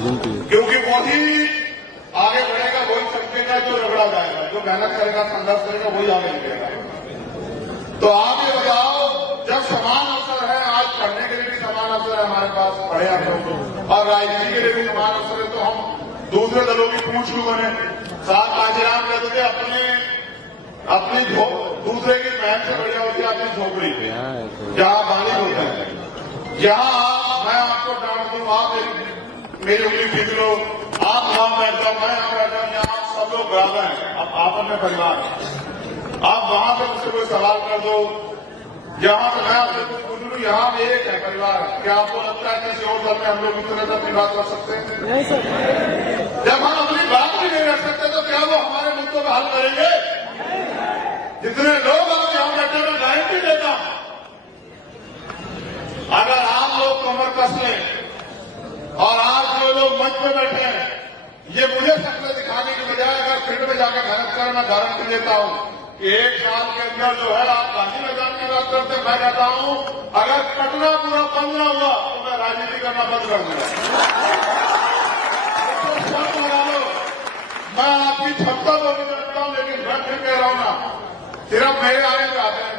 क्योंकि वही आगे बढ़ेगा, वही चमकेगा जो रगड़ा जाएगा, जो मेहनत करेगा, संघर्ष करेगा, वही आगे निकलेगा। तो आप ये बताओ, जब समान अवसर है, आज पढ़ने के लिए भी समान अवसर है हमारे पास, पढ़े आप लोग, और राजनीति के लिए भी समान अवसर है, तो हम दूसरे दलों की पूछ क्यों बने? साथ काजीराम कहते थे अपनी दूसरे की बहन से बढ़िया होती है अपनी झोपड़ी, जहां बानी होता है, जहां मैं आपको डांट दूं, आप मेरी उंगली खींच लो, आप वहां बैठ जाओ, मैं यहां बैठ जाऊं, यहाँ सब लोग बराबर हैं, अब आप अपने परिवार आप वहां से मुझसे कोई सवाल कर दो, जहां से मैं आपसे कुछ पूछ लूं, यहाँ एक है परिवार। क्या आपको लगता है किसी और दल में हम लोग इस तरह से अपनी बात कर सकते हैं? नहीं सर। जब हम अपनी बात भी नहीं कर सकते तो क्या वो हमारे मुद्दों का हल करेंगे? जितने लोग आप यहां बैठे, मैं गारंटी देता हूं, अगर आप लोग कमर कस लें और आज जो लोग मंच में बैठे हैं, ये मुझे शक्ल दिखाने की बजाय अगर फील्ड में जाकर मेहनत करें, मैं गारंटी देता हूं कि 1 साल के अंदर जो है, आप गांधी मैदान की बात करते, मैं कहता हूं अगर पटना पूरा बंद न हुआ तो मैं राजनीति करना बंद कर दूंगा। मैं आपकी क्षमता को भी जानता हूं, लेकिन मैं फिर कह रहा हूं ना, सिर्फ मेरे आने में आते हैं,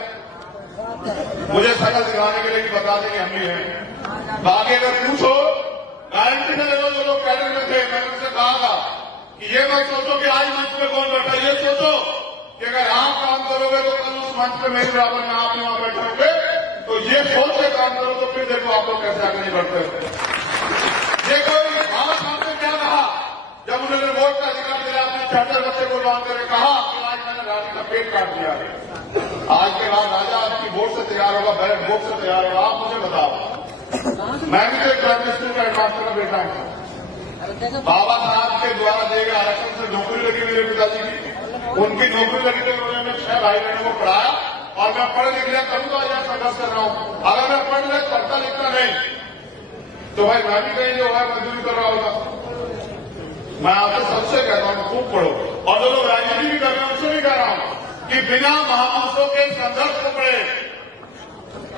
मुझे शक्ल दिखाने के लिए भी बता दें कि हम भी हैं। बाकी अगर पूछो, गारंटी से देखो, जो लोग कैडर में थे, मैंने उनसे कहा था कि ये मत सोचो कि आज मंच पे कौन बैठा, ये सोचो कि अगर आप काम करोगे तो कल उस मंच पे मेरे बराबर में आप वहां बैठोगे, तो ये सोच के काम करो, तो फिर देखो आप लोग कैसे आगे नहीं बढ़ते। देखो बाबा साहब ने क्या कहा जब उन्होंने वोट का अधिकार दिया, अपने चार्टर बच्चे को लॉन्च करके कहा कि आज मैंने राजा का पेट काट दिया है, आज के बाद राजा आपकी वोट से तैयार होगा, बैलेट वोट से तैयार होगा। आप मुझे बताओ, मैं भी तो एक प्राइमरी स्कूल का हेडमास्टर का बेटा हूं, बाबा साहब के द्वारा दिए गए आरक्षण से नौकरी लगी मेरे पिताजी की, उनकी नौकरी लगी तो उन्होंने 6 भाई बहनों को पढ़ाया, और मैं पढ़ लिख लिया तभी तो आज यहाँ संघर्ष कर रहा हूं। अगर मैं पढ़ लिख पढ़ता लिखता नहीं तो भाई मैं भी कहीं जो है मजदूरी कर रहा होगा। मैं आपसे सबसे कहता हूं खूब पढ़ो, और जो लोग राजनीति भी कर रहे हैं उनसे भी कह रहा हूं कि बिना महापुरुषों के संघर्ष को पढ़े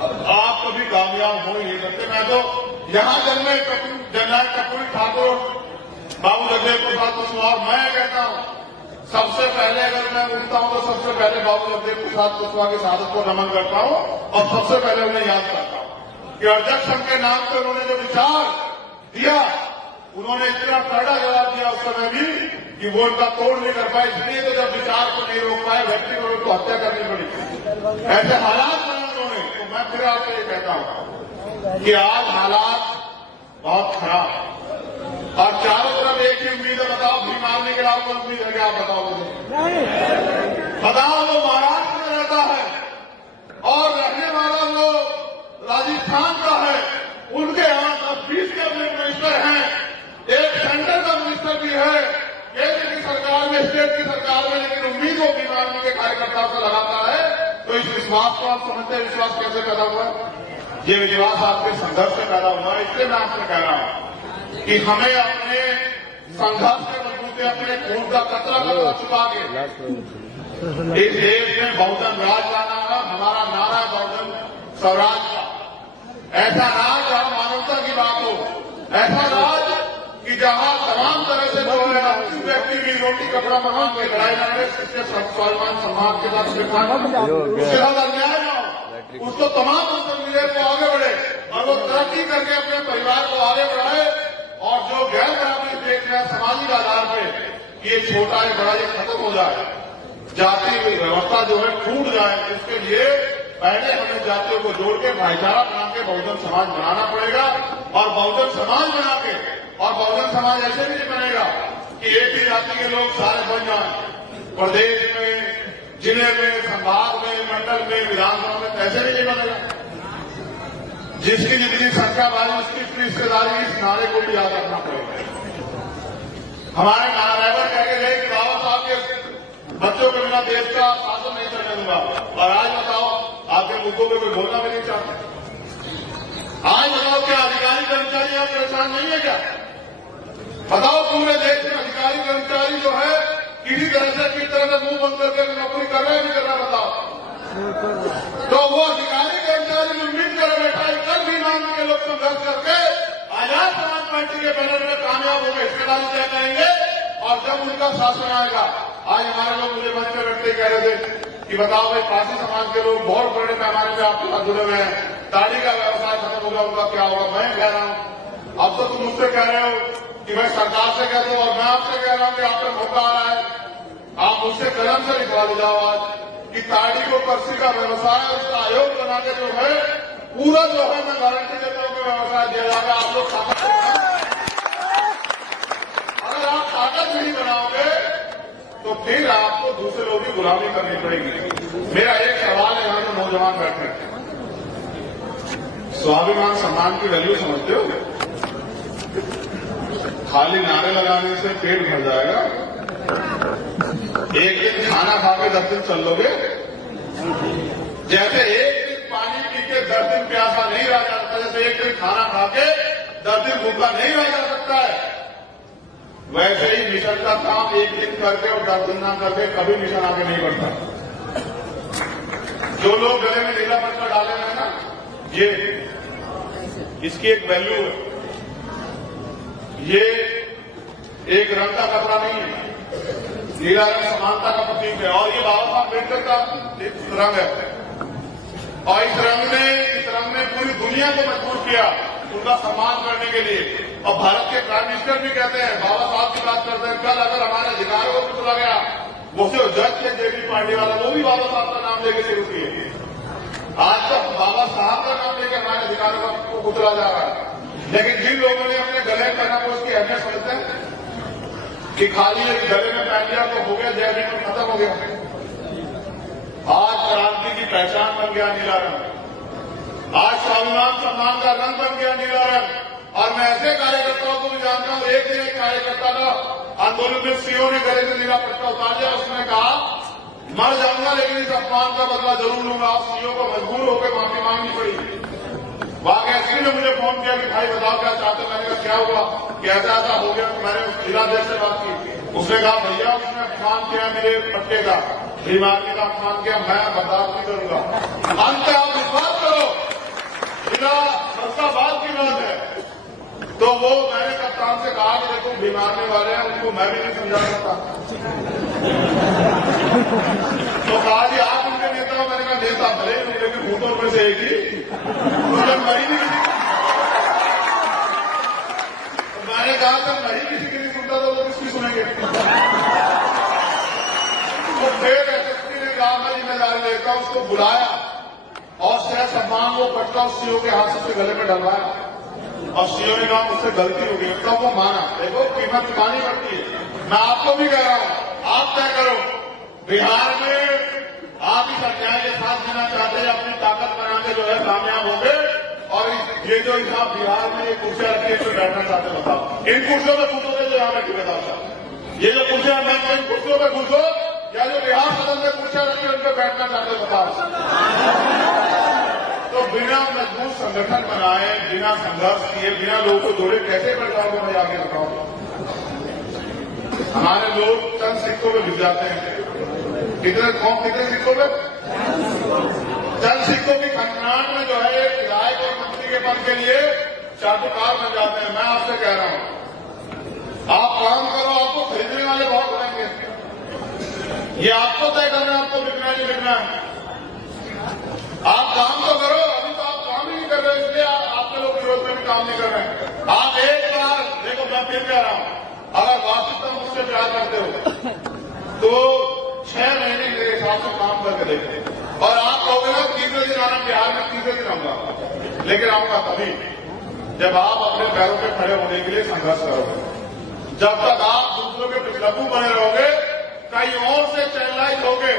आप कभी कामयाब हो ही नहीं सकते। मैं तो यहां जन्मे जननायक कर्पूरी ठाकुर, बाबू जगदेव प्रसाद कुशवाहा, मैं कहता हूं सबसे पहले अगर मैं उठता हूं तो सबसे पहले बाबू जगदेव प्रसाद कुशवाहा की शहादत को नमन करता हूं, और सबसे पहले उन्हें याद करता हूं कि अध्यक्ष संघ के नाम पर उन्होंने जो विचार दिया, उन्होंने इतना कड़ा जवाब दिया उस समय भी कि वो उनका तोड़ नहीं कर पाए, इसलिए तो जब विचार को नहीं रोक पाए, व्यक्ति को उनको हत्या करनी पड़ी, ऐसे हालात बनाए उन्होंने। तो मैं फिर आपसे ये कहता हूं कि आज हालात बहुत खराब, और चारों तरफ एक ही उम्मीद है, बताओ भी मारने के अलावा कोई उम्मीद है क्या? आप बताओ मुझे, बताओ। वो महाराष्ट्र में रहता है और रहने वाला वो राजस्थान का है, उनके यहां 20 कैबिनेट मिनिस्टर हैं, एक सेंटर का मिनिस्टर भी है केंद्र की सरकार में, स्टेट की सरकार में, लेकिन उम्मीद वो बीमारी के कार्यकर्ताओं से लगाता है। तो इस विश्वास को आप समझते हैं, विश्वास कैसे पैदा हुआ? ये विश्वास आपके संघर्ष से पैदा हुआ है। इसलिए मैं आपसे कह रहा हूं कि हमें अपने संघर्ष के बलबूते अपने खून का कतरा छुपा के इस देश में बहुजन राज लाना है। हमारा नारा बहुजन स्वराज का, ऐसा राज जहां मानवता की बात हो, ऐसा राज कि जहां तमाम तरह से जो है व्यक्ति भी रोटी कपड़ा मकान के लड़ाई लड़े, उसके स्वाभिमान सम्मान के साथ उसके साथ अन्याय न हो, उसको तमाम अवसर मिले तो आगे बढ़े, और वो तरक्की करके अपने परिवार को आगे बढ़ाए, और जो गैर बराबरी देख रहे हैं सामाजिक आधार पे, ये छोटा है बड़ा ये खत्म हो जाए, जाति व्यवस्था जो है टूट जाए, इसके लिए पहले हमें जातियों को जोड़ के भाईचारा बना के बहुजन समाज बनाना पड़ेगा। और बहुजन समाज बना के, और बहुजन समाज ऐसे भी नहीं बनेगा कि एक ही जाति के लोग सारे बन जाए, प्रदेश में, जिले में, संभाग में, मंडल में, विधानसभा में, ऐसे नहीं बनेगा। जिसकी जितनी संख्या वाली उसकी रिश्तेदारी, इस नारे को भी याद रखना पड़ेगा। हमारे ड्राइवर कह के गए कि बाबा साहब के बच्चों के बिना देश का शासन नहीं चलने दूंगा, और आज बताओ आपके मुद्दों पे कोई बोलना भी नहीं चाहता। आज बताओ क्या अधिकारी कर्मचारी आप परेशान नहीं है क्या? बताओ पूरे देश में अधिकारी कर्मचारी जो है किसी तरह से किस तरह से मुंह बंद करके नौकरी कर रहे हैं, नहीं कर रहा? बताओ। तो वो अधिकारी कर्मचारी उम्मीद कर बैठा है, कल भी मांग के लोग संघर्ष करके आजाद बिहार समाज पार्टी के बैनर में कामयाब होकर हिस्सेदारी तय करेंगे। और जब उनका शासन आएगा, आज हमारे लोग मुझे मंच में बैठते कह रहे थे कि बताओ भाई, पासी समाज के लोग बहुत बड़े पैमाने में आपके साथ जुड़े हुए हैं, दाढ़ी का व्यवसाय खत्म होगा, उनका क्या होगा? मैं कह रहा हूं, अब तो तुम मुझसे कह रहे हो कि मैं सरकार से कह दूं, और मैं आपसे कह रहा हूं कि आप पर मौका आ रहा है, आप मुझसे कलम से लिखवा ले जाओ आज कि ताड़ी को कृषि का व्यवसाय, उसका आयोग बना के जो है पूरा जो है, मैं गारंटी देता हूं कि व्यवसाय दिया जाएगा। आप लोग अगर आप ताकत नहीं बनाओगे तो फिर आपको दूसरे लोगों की गुलामी करनी पड़ेगी। मेरा एक सवाल है, यहां जो नौजवान बैठे हैं, स्वाभिमान सम्मान की वैल्यू समझते हो? खाली नारे लगाने से पेट भर जाएगा? एक दिन खाना खा के 10 दिन चल लोगे? जैसे एक दिन पानी पी के 10 दिन प्यासा नहीं रह जा सकता, जैसे एक दिन खाना खा के 10 दिन भूखा नहीं रह जा सकता है, वैसे ही मिशन का काम एक दिन करके और 10 दिन ना करके कभी मिशन आगे नहीं बढ़ता। जो लोग गले में नीला पट्टा डाले हुए हैं ना, ये इसकी एक वैल्यू है। ये एक रंग का कपड़ा नहीं है, नीला रंग समानता का प्रतीक है, और ये बाबा साहब अम्बेडकर का रंग है। और इस रंग ने पूरी दुनिया को मजबूर किया उनका सम्मान करने के लिए। और भारत के प्राइम मिनिस्टर भी कहते हैं, बाबा साहब की बात करते हैं, कल अगर हमारे अधिकारों को कुचला गया, वो जो जज थे जेपी पार्टी वाला, वो भी बाबा साहब का नाम लेके शुरू किए। आज तक बाबा साहब का नाम लेकर हमारे अधिकारों को कुचला जा रहा है। लेकिन जिन लोगों ने अपने गले में पहना, वो उसकी अहमियत समझते हैं कि खाली एक गले में पहन लिया तो हो गया, जय भीम खत्म हो गया। आज क्रांति की पहचान बन गया नीला रंग, आज स्वाभिमान सम्मान का रंग बन गया नीला रंग। और मैं ऐसे कार्यकर्ताओं को भी जानता हूं, एक दिन एक कार्यकर्ता का आंदोलन में सीओ ने गले से नीला पट्टा उतार दिया, उसने कहा मर जाऊंगा लेकिन इस अपमान का बदला जरूर लूंगा। आप सीओ को मजबूर होकर माफी मांगनी पड़ी। वहां के एसपी ने मुझे फोन किया कि भाई बताओ क्या चाहते हो? मैंने कहा क्या हुआ, कैसा ऐसा हो गया? मैंने जिलाध्यक्ष से बात की, उसने कहा भैया उसने अपमान किया मेरे पट्टे का, बीमारी का अपमान किया, मैं बर्दाश्त नहीं करूंगा। अंत आप विश्वास करो, जिला फरसाबाद की बात है, तो वो मैंने कप्तान से कहा कि देखो बीमारने वाले हैं, उनको मैं भी नहीं समझा सकता। तो कहा जी आप उनके नेता हो? मैंने कहा नेता भले ही, लेकिन भूतों में से एक ही, उसने मरी नहीं किसी। मैंने कहा था मरी किसी की नहीं सुनता तो वो किसकी सुनेंगे? तो फिर एसएसपी ने कहा मैं जिम्मेदारी लेता हूं, उसको बुलाया और सह सम्मान वो पट्टा उस सीओ के हाथ से उसके गले में डलवाया। और सीओ ने कहा मुझसे गलती हो गई, तब वो माना। देखो कीमत चुकानी पड़ती है। मैं आपको भी कह रहा हूं, आप तय करो, बिहार में आप इस अन्याय के साथ जीना चाहते हैं, अपनी ताकत बना के जो है कामयाब होंगे। और ये जो यहाँ बिहार में ये कुर्सियां रखी है, इसमें बैठना चाहते बताओ, इन कुर्सियों पर घुसोगे जो यहाँ बैठी बताओ, ये जो कुर्सियां मैं इन कुर्सियों पर घुसो, या जो बिहार सदन में कुर्सियां रखी है उन पर बैठना चाहते बताओ। तो बिना मजबूत संगठन बनाए, बिना संघर्ष किए, बिना लोगों को जोड़े कैसे बढ़ जाओगे? मैं आगे बताऊं, हमारे लोग चंद सिक्कों में घुस जाते हैं। कितने सिक्कों में? चंद सिक्कों की खनखनाहट में जो है एक विधायक और मंत्री के पद के लिए चाटुकार बन जाते हैं। मैं आपसे कह रहा हूं, आप काम करो, आपको खरीदने वाले बहुत रहेंगे। ये आपको तय करना है, आपको बिकना नहीं बिकना है। आप काम तो करो, अभी तो आप काम ही नहीं कर रहे, इसलिए आपके लोग विरोध में भी काम नहीं कर रहे हैं। आप एक बार देखो, मैं फिर कह रहा हूं, अगर वास्तविकता मुझसे प्यार करते हो तो 6 महीने मेरे हिसाब से काम करके देखते। और आप कहोगे ना तीसरे दिन आना, बिहार में तीसरे दिन आऊंगा, लेकिन आऊंगा तभी जब आप अपने पैरों पे खड़े होने के लिए संघर्ष करोगे। जब तक आप दूसरों के पिछलू बने रहोगे, कहीं और से चैनलाइज होगे,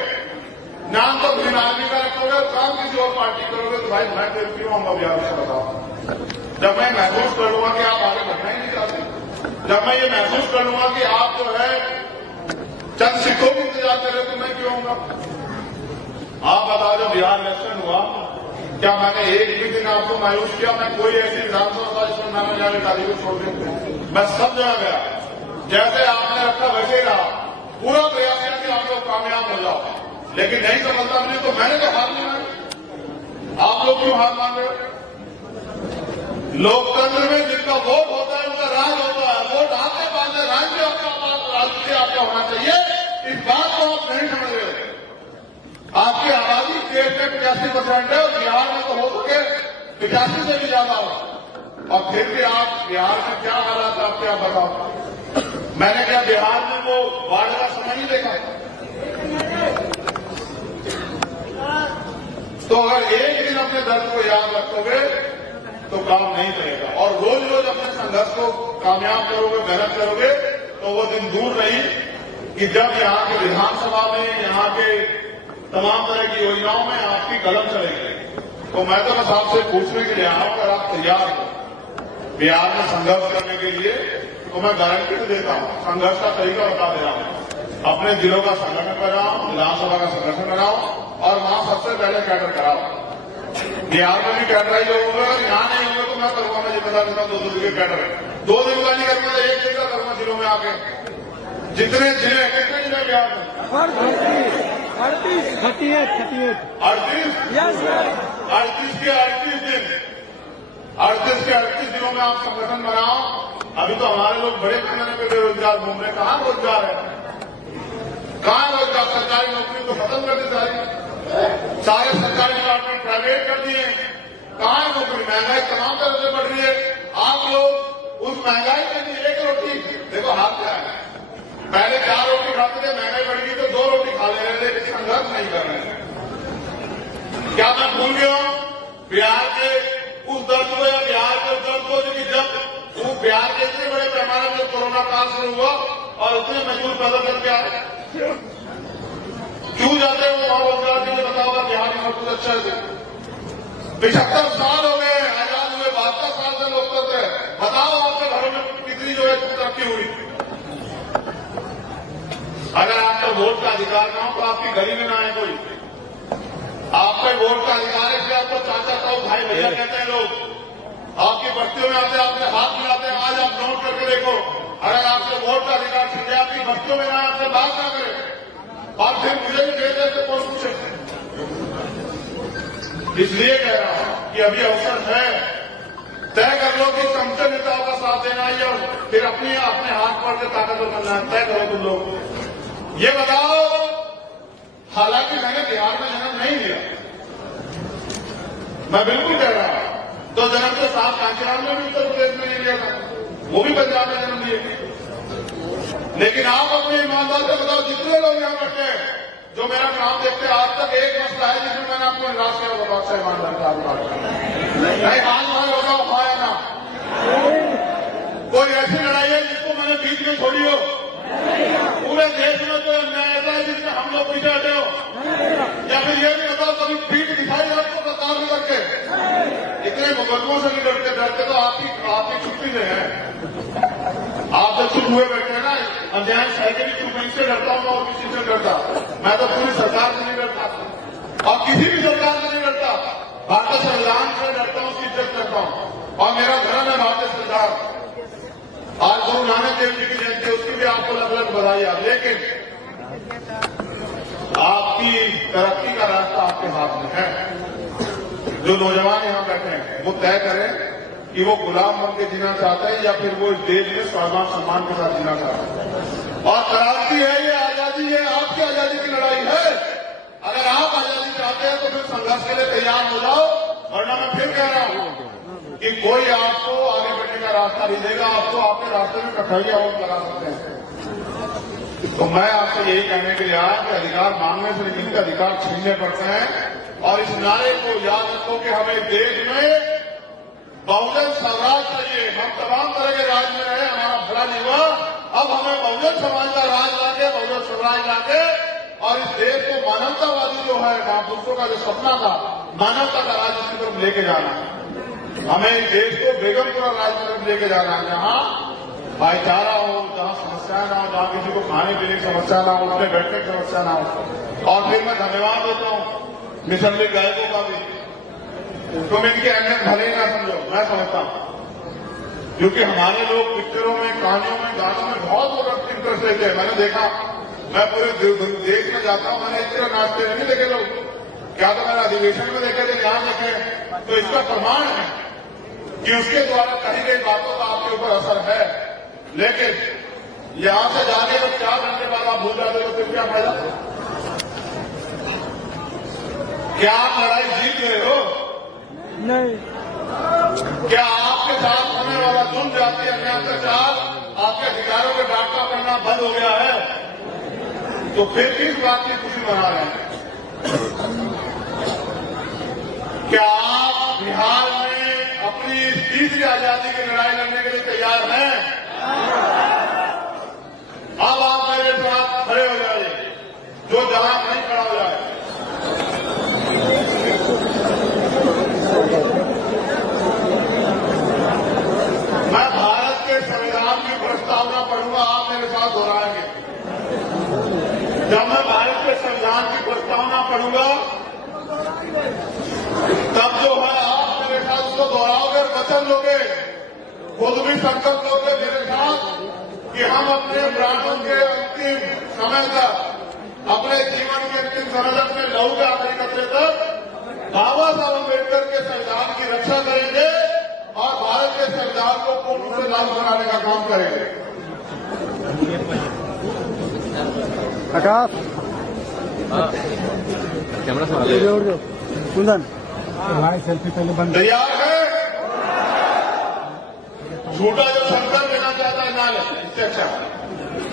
नाम तो ग्रीन आर्मी का रखोगे और काम किसी और पार्टी करोगे, तो भाई मैं फिर क्यों आऊंगा बिहार से? बताओ। जब मैं महसूस कर लूंगा कि आप आगे बढ़ना ही नहीं चाहते, जब मैं ये महसूस कर लूंगा कि आप जो है चंद सिक्कों की इंतजार कर रहे, तो मैं क्यों आऊंगा? आप बताओ, जब बिहार इलेक्शन हुआ, क्या मैंने एक भी दिन आपको मायूस किया? मैं कोई ऐसी विधानसभा था जिसमें मैंने जाने गाड़ी को छोड़ दिया, मैं सब जगह गया, जैसे आपने रखा वैसे ही रहा, पूरा प्रयास किया कि आप लोग कामयाब हो जाओ। लेकिन नहीं समझता मुझे, तो मैंने तो हार नहीं मानी। आप लोग क्यों हार मान रहे हो? लोकतंत्र में जिनका वोट होता है उनका राज होता है। वोट आपके पास है, राज्य आपका पास, राजनीति आपका होना चाहिए। इस बात को आप नहीं समझ रहे हो। आपकी आबादी देश में 85% है और बिहार में तो हो सके 85 से भी ज्यादा हो, और फिर भी आप बिहार में क्या हालात आप क्या बताओ। मैंने क्या बिहार में वो बाढ़ का समय नहीं देखा? तो अगर एक दिन अपने दर्द को याद रखोगे तो काम नहीं चलेगा, और रोज रोज अपने संघर्ष को कामयाब करोगे, मेहनत करोगे, तो वो दिन दूर नहीं कि जब यहाँ के विधानसभा में, यहाँ के तमाम तरह की योजनाओं में आपकी कलम चलेगी। तो मैं तो बस आपसे पूछने के लिए आया हूं, अगर आप तैयार हो बिहार में संघर्ष करने के लिए, तो मैं गारंटी तो देता हूं, संघर्ष का तरीका बता दे रहा हूं। अपने जिलों का संगठन बनाओ, विधानसभा का संगठन बनाओ, और वहां सबसे पहले कैडर कराओ। बिहार में भी कैडर ही लोग होंगे, और यहाँ नहीं होंगे तो मैं करूंगा, मैं जिम्मेदार देता हूं 2 दिन के कैडर। 2 दिन का नहीं करूंगा, 1 दिन का करूंगा जिलों में आके। जितने जिले, कितने जिले बिहार में? 38 के 38 दिन, 38 के 38 दिनों में आप संगठन बनाओ। अभी तो हमारे लोग बड़े पैमाने पे बेरोजगार घूम रहे हैं। कहां रोजगार है? कहां रोजगार? सरकारी नौकरी तो खत्म कर दी सारे सरकारी डिपार्टमेंट प्राइवेट कर दिए। कहां है नौकरी? महंगाई तमाम तरह से बढ़ रही है। आप लोग उस महंगाई के लिए 1 रोटी, देखो हाथ क्या है, पहले 4 रोटी खाते थे, महंगाई बढ़ गई तो 2 रोटी खा ले रहे थे, संघर्ष नहीं कर रहे हैं। क्या मैं भूल गया हूं बिहार के उस दर्द को, या बिहार के उस दर्द को, जो कि जब वो बिहार के इतने बड़े पैमाने में कोरोना काल शुरू हुआ और उतने मजदूर पैदा करके आए, क्यों जाते हैं वो रोजगार के लिए? बताओ, बिहार में सब कुछ अच्छा है। 75 साल हो गए आजाद हुए, 72 साल से लोकतंत्र है। बताओ आपके घरों में कितनी जो है तरक्की हुई? अगर आपका वोट का अधिकार ना हो तो आपकी गली में ना आए कोई। आपका वोट का अधिकार है, इसलिए आपको चाचा ताऊ भाई भैया कहते हैं लोग। आपकी बस्तियों में आते, आपके हाथ मिलाते हैं। आज आप नोट करके देखो, अगर आपसे वोट का अधिकार छीन जाए, आपकी बस्तियों में ना आपसे बात ना करें, और फिर मुझे भी दे देते कौन पूछे। इसलिए कह रहा हूं कि अभी अवसर है, तय कर लो कि चमचे नेताओं का साथ देना है और फिर अपने हाथ पर से ताकतवर करना है। तय करो तुम लोग। ये बताओ, हालांकि मैंने बिहार में जन्म नहीं लिया, मैं बिल्कुल कह रहा हूं, तो जन्म के साथ कांचीराम में भी उत्तर प्रदेश में नहीं लिया था, वो भी पंजाब में जन्म लिए। लेकिन आप अपने ईमानदार से बताओ, जितने लोग यहां बैठे हैं जो मेरा काम देखते हैं, आज तक एक मसला है जिसमें मैंने आपको निराश किया होगा? बादशाह ईमानदार का नहीं, हाथ मारे बताओ, हाँ या ना? कोई ऐसी लड़ाई है जिसको मैंने बीच में छोड़ी हो? पूरे देश में तो अन्याय ऐसा है जिसमें हम लोग पीछे हटे हो? या फिर ये भी बताओ, कभी पीठ दिखाई आपको कतार में करके? इतने मुकदमों से नहीं डरते तो आपकी छुट्टी से है। आप तो चुप हुए बैठे हैं ना, अन्याय सहके भी चुप नहीं से डरता हूं और किसी से डरता। मैं तो पूरी सरकार से नहीं डरता और किसी भी सरकार से नहीं डरता। भारतीय संविधान से डरता हूं, उसकी इज्जत करता हूं, और मेरा धर्म है भारतीय संविधान। आज गुरु नानक देव जी की जयंती, उसकी भी आपको अलग अलग बधाई। लेकिन आपकी तरक्की का रास्ता आपके हाथ में है। जो नौजवान यहां बैठे हैं वो तय करें कि वो गुलाम बन के जीना चाहते हैं या फिर वो इस देश में स्वाभिमान सम्मान के साथ जीना चाहते हैं। और क्रांति है, ये आजादी है, आपकी आजादी की लड़ाई है। अगर आप आजादी चाहते हैं तो फिर संघर्ष के लिए तैयार हो जाओ, वरना मैं फिर कह रहा हूं कि कोई आपको आगे बढ़ने का रास्ता नहीं देगा। आपको आपके रास्ते में कठिनाइयां और लगा सकते हैं। तो मैं आपसे यही कहने के लिए आया कि अधिकार मांगने से नहीं, इनके अधिकार छीनने पड़ते हैं। और इस नारे को याद रखो कि हमें देश में बहुजन स्वराज चाहिए। हम तमाम तरह के राज में रहे, हमारा भला नहीं हुआ। अब हमें बहुजन समाज का राज लाके, बहुजन स्वराज लाके, और इस देश को मानवतावादी जो है, महापुरुषों का जो सपना था, मानवता का राज की तरफ लेके जाना है। हमें इस देश को बेगमपुरा राज की तरफ लेके जाना है, जहां भाईचारा हो, जहां समस्याएं ना हो, जहां किसी को खाने पीने की समस्या ना हो, उसमें बैठने की समस्या ना हो। और फिर मैं धन्यवाद देता हूं मिशन गायकों का भी। तुम इनकी अहमियत भले ही ना समझो, मैं समझता हूं, क्योंकि हमारे लोग पिक्चरों में, कहानियों में, गानों में बहुत इंटरेस्ट लेते हैं। मैंने देखा, मैं पूरे देश में जाता हूं, मैंने इस तरह नाचते नहीं देखे लोग। क्या तो मैंने अधिवेशन में देखे थे, यहां देखे, तो इसका प्रमाण है कि उसके द्वारा कही गई बातों का आपके ऊपर असर है, लेकिन यहां से जाने को 4 घंटे बाद आप भूल जाते हो तो फिर क्या फायदा? क्या आप लड़ाई जीत गए हो? नहीं। क्या आपके साथ होने वाला जुल्म, जाति, अन्याय, अत्याचार, आपके अधिकारों को डांटना पड़ना बंद हो गया है? तो फिर किस बात की खुशी मना रहे हैं? क्या आप बिहार में अपनी तीसरी आजादी की लड़ाई लड़ने के लिए तैयार हैं? अब आप मेरे साथ खड़े हो जाइए, जो जहां नहीं खड़ा हो जाए। मैं भारत के संविधान की प्रस्तावना पढ़ूंगा, आप मेरे साथ दोहराएंगे। जब मैं भारत के संविधान की प्रस्तावना पढ़ूंगा तब जो है आप मेरे साथ उसको दोहराओगे, वचन लोगे, खुद भी संकल्प लोगे मेरे साथ कि हम अपने प्राणों के अंतिम समय तक, अपने जीवन के अंतिम समय तक, अपने लहू के आखिरी कतरे तक बाबा साहब अम्बेडकर के संविधान की रक्षा करेंगे और भारत के संविधान को पूर्ण रूप से लागू बनाने का काम करेंगे। आकाश कैमरा से कुंदन सेल्फी पहले बंद। तैयार है? झूठा जो संकल्प लेना चाहता है ना ले, इससे अच्छा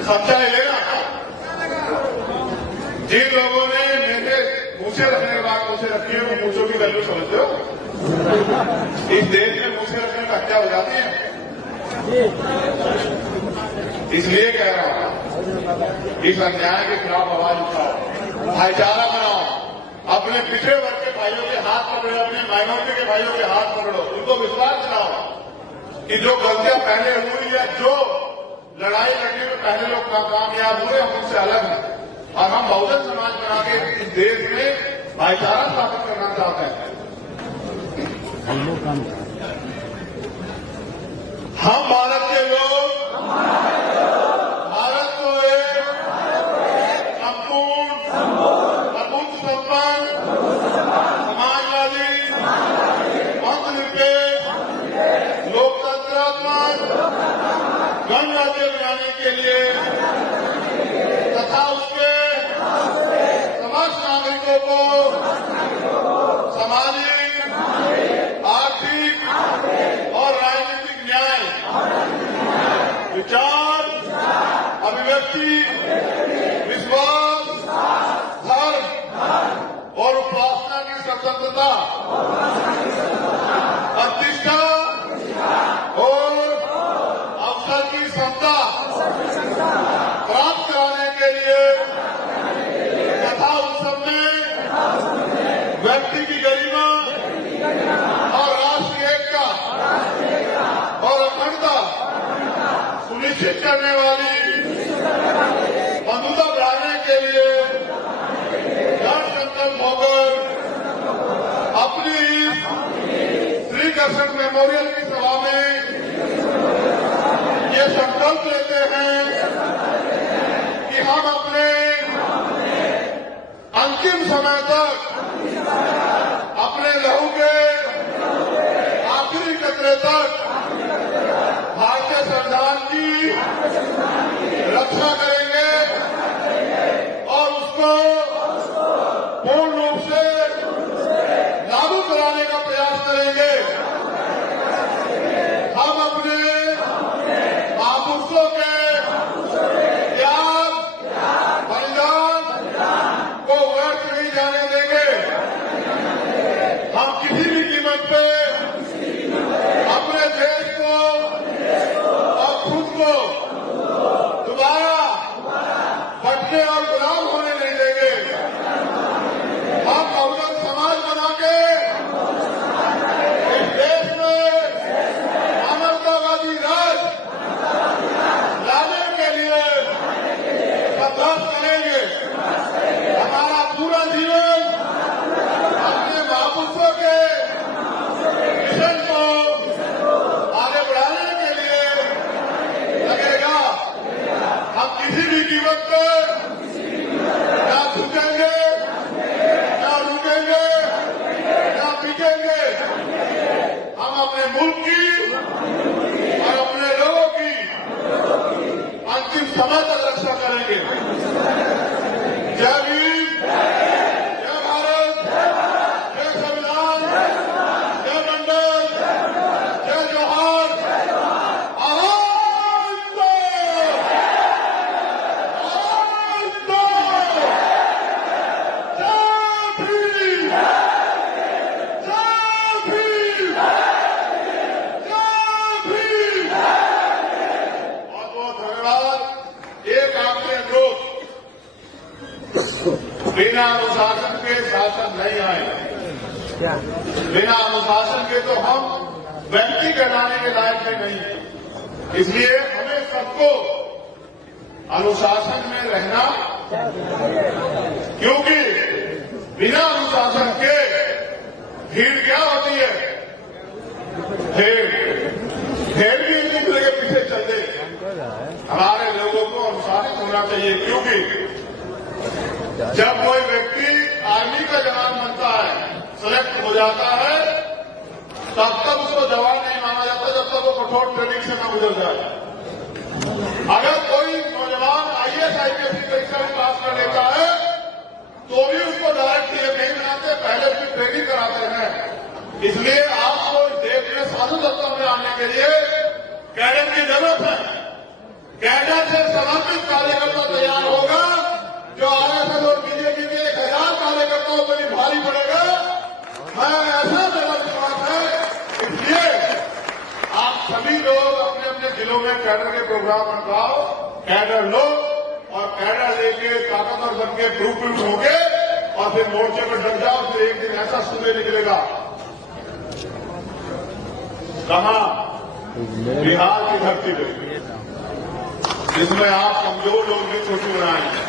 सच्चा ही लेना। जिन लोगों ने मेरे मूछे रखने के बाद मूछे रखी है, वो मूछों की वैल्यू समझते हो? इस देश में मूछे रखने का हत्या हो जाती है। इसलिए कह रहा हूं, इस अन्याय के खिलाफ आवाज उठाओ, भाईचारा बनाओ, अपने पिछड़े वर्ग के भाइयों के हाथ पकड़ो, अपने माइनॉरिटी के भाइयों के हाथ पकड़ो, उनको विश्वास दिलाओ कि जो गलतियां पहले हुई है, जो लड़ाई लड़ने में पहले लोग कामयाब हुए, हम उनसे अलग हैं और हम बहुजन समाज बना के इस देश में भाईचारा स्थापित करना चाहते हैं। हम भारत के लोग भारत को एक संपूर्ण, अपूर्ण, संपन्न, समाजवादी, धर्मनिरपेक्ष, लोकतंत्रात्मक गणराज्य बनाने के लिए तथा उसके समस्त नागरिकों को सामाजिक, आर्थिक और राजनीतिक न्याय, विचार, अभिव्यक्ति, विश्वास, धर्म और उपासना की स्वतंत्रता, प्रतिष्ठा और अवसर की समता प्राप्त कराने के लिए तथा उस सब में व्यक्ति की गरिमा और राष्ट्रीय एकता और अखंडता सुनिश्चित करने वाली बंधुता बढ़ाने के लिए दृढ़ संकल्प होकर अपनी श्री कृष्ण मेमोरियल की सभा में ये संकल्प लेते हैं कि हम अपने अंतिम समय तक अपने लहू के आखिरी कतरे तक भारतीय संविधान की रक्षा करेंगे और उसको पूर्ण रूप से लागू कराने का प्रयास करेंगे। हम अपने महापुरुषों के त्याग, बलिदान को व्यर्थ नहीं जाने देंगे। हम किसी भी कीमत पे अपने देश को और खुद को दोबारा बटने और गुलाम होने नहीं देंगे। हम बहुजन समाज बना के इस देश में मानवतावादी राज लाने के लिए संघर्ष करेंगे। हमारा पूरा जीवन अपने महापुरुषों के बिना अनुशासन के तो हम व्यक्ति कहलाने के लायक भी नहीं। इसलिए हमें सबको अनुशासन में रहना, क्योंकि बिना अनुशासन के भीड़ क्या होती है? भेड़ भी एक दूसरे के पीछे चलते। हमारे लोगों को अनुशासित होना चाहिए, क्योंकि जब कोई व्यक्ति आर्मी का जवान बनता है, सेलेक्ट हो जाता है, तब तक उसको जवान नहीं माना जाता जब तक वो कठोर ट्रेनिंग से न गुजर जाए। अगर कोई नौजवान आईएएस आईपीएस की परीक्षा में पास कर लेता है तो भी उसको डायरेक्ट सीएम नहीं बनाते, पहले उसकी ट्रेनिंग कराते हैं। इसलिए आपको इस देश में साधु सत्ता में आने के लिए कैडर की जरूरत है। कैडर से समर्पित कार्यकर्ता तैयार होगा जो आरएसएस और बीजेपी के 1000 कार्यकर्ताओं पर भी भारी पड़ेगा। मैं ऐसा मेरा विश्वास है। इसलिए आप सभी लोग अपने अपने जिलों में कैडर के प्रोग्राम बनवाओ, कैडर लो और कैडर लेके ताकतवर बन के प्रूफ होंगे और फिर मोर्चे पर डट जाओ। फिर एक दिन ऐसा सूर्य निकलेगा, कहां? बिहार की धरती पे, जिसमें आप कमजोर लोग भी खुशी बनाएंगे।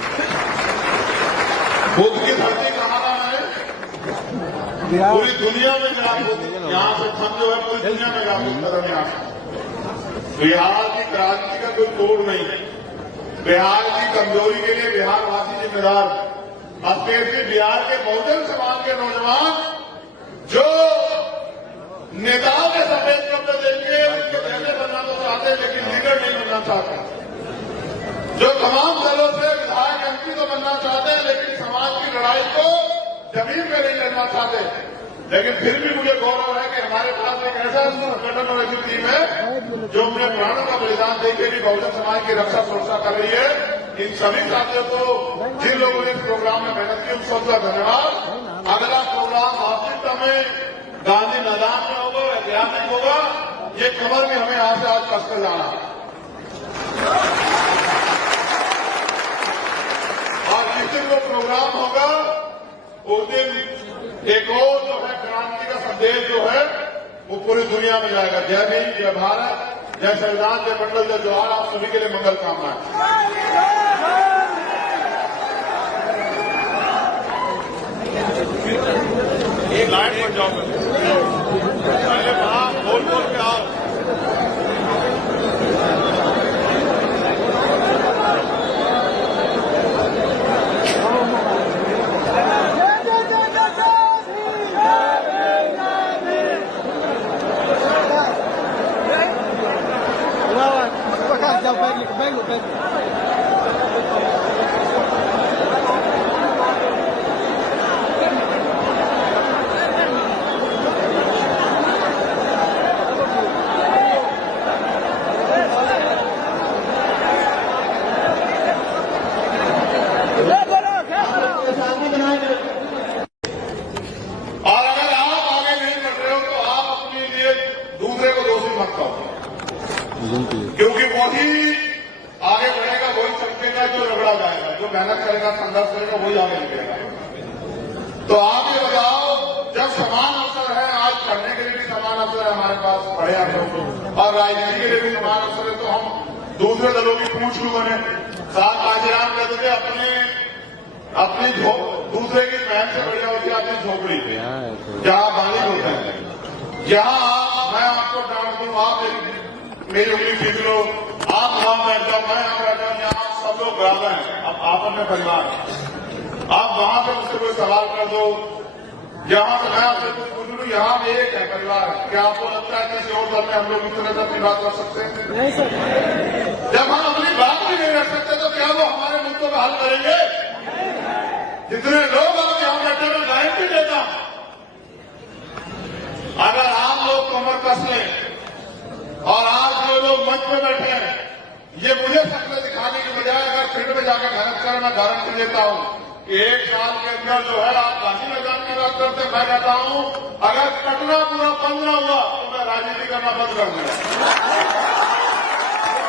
बुद्ध की धरती कहां है? पूरी दुनिया में जागरूक, यहां से हम जो है पूरी दुनिया में जागरूक कदम यहाँ से। बिहार की क्रांति का कोई तोड़ नहीं है। बिहार की कमजोरी के लिए बिहारवासी जिम्मेदार है। स्पेशली बिहार के बहुजन समाज के नौजवान जो नेताओं के सफेद कपड़े देके उनके जैसे बनना तो चाहते हैं, लेकिन लीडर नहीं बनना चाहते। जो तमाम दलों से विधायक एमपी तो बनना चाहते हैं, लेकिन समाज की लड़ाई को जमीन में नहीं लड़ना चाहते। लेकिन फिर भी मुझे गौरव है कि हमारे पास एक ऐसा संगठन और ऐसी टीम है जो अपने प्राणों का बलिदान देकर भी बहुजन समाज की रक्षा सुरक्षा कर रही है। इन सभी साथियों को, जिन लोगों ने इस प्रोग्राम में मेहनत की, उन सबका धन्यवाद। अगला प्रोग्राम वास्तविकता में गांधी मैदान में होगा, ऐतिहासिक होगा। ये खबर भी हमें यहां से आज कसकर जाना है। और जिस दिन वो प्रोग्राम होगा उस दिन एक और जो है क्रांति का संदेश जो है वो पूरी दुनिया में जाएगा। जय भीम, जय भारत, जय संविधान, जय मंडल, जय जोहार। आप सभी के लिए मंगल कामनाएं। एक लाइन पर जाओ, पहले वहां बोल बोल के आओ। बैग लो। और अगर आप आगे नहीं बढ़ रहे हो तो आप अपने लिए दूसरे को दोषी मत करो, क्योंकि वही आगे बढ़ेगा, वही चमकेगा जो रगड़ा जाएगा। जो मेहनत करेगा, संघर्ष करेगा, वही आगे निकलेगा। तो आप ये बताओ, जब समान अवसर है, आज पढ़ने के लिए भी समान अवसर है हमारे पास, पढ़े आप लोग, और राजनीति के लिए भी समान अवसर है, तो हम दूसरे दलों की पूछ क्यों बने? साथ काजीराम कहते थे अपनी दूसरे की बहन से बढ़िया होती है अपनी झोपड़ी पे, जहां बालिग होता है। जहां मैं आपको डांट दूं, आप मेरी उंगली खींच लो, आप वहां बैठ जाओ, मैं यहां बैठ जाऊं, यहाँ सब लोग बराबर हैं। अब आपस में परिवार, आप वहां से मुझसे कोई सवाल कर दो, यहां से मैं आपसे कुछ पूछ लूं, यहाँ भी एक है परिवार। क्या आपको लगता है किसी और दल में हम लोग इस तरह से अपनी बात कर सकते हैं? नहीं सर। जब हम अपनी बात भी नहीं रख सकते तो क्या वो हमारे मुद्दों का हल करेंगे? जितने लोग आप यहां बैठे, मैं गारंटी देता हूं, अगर आप लोग कमर कस लें और आज जो लोग मंच पे बैठे हैं, ये मुझे शक्ल दिखाने की बजाय अगर फील्ड में जाकर मेहनत करें, मैं गारंटी देता हूं कि 1 साल के अंदर जो है, आप गांधी मैदान की बात करते, मैं कहता हूं अगर पटना पूरा बंद न हुआ तो मैं राजनीति करना बंद कर दूंगा।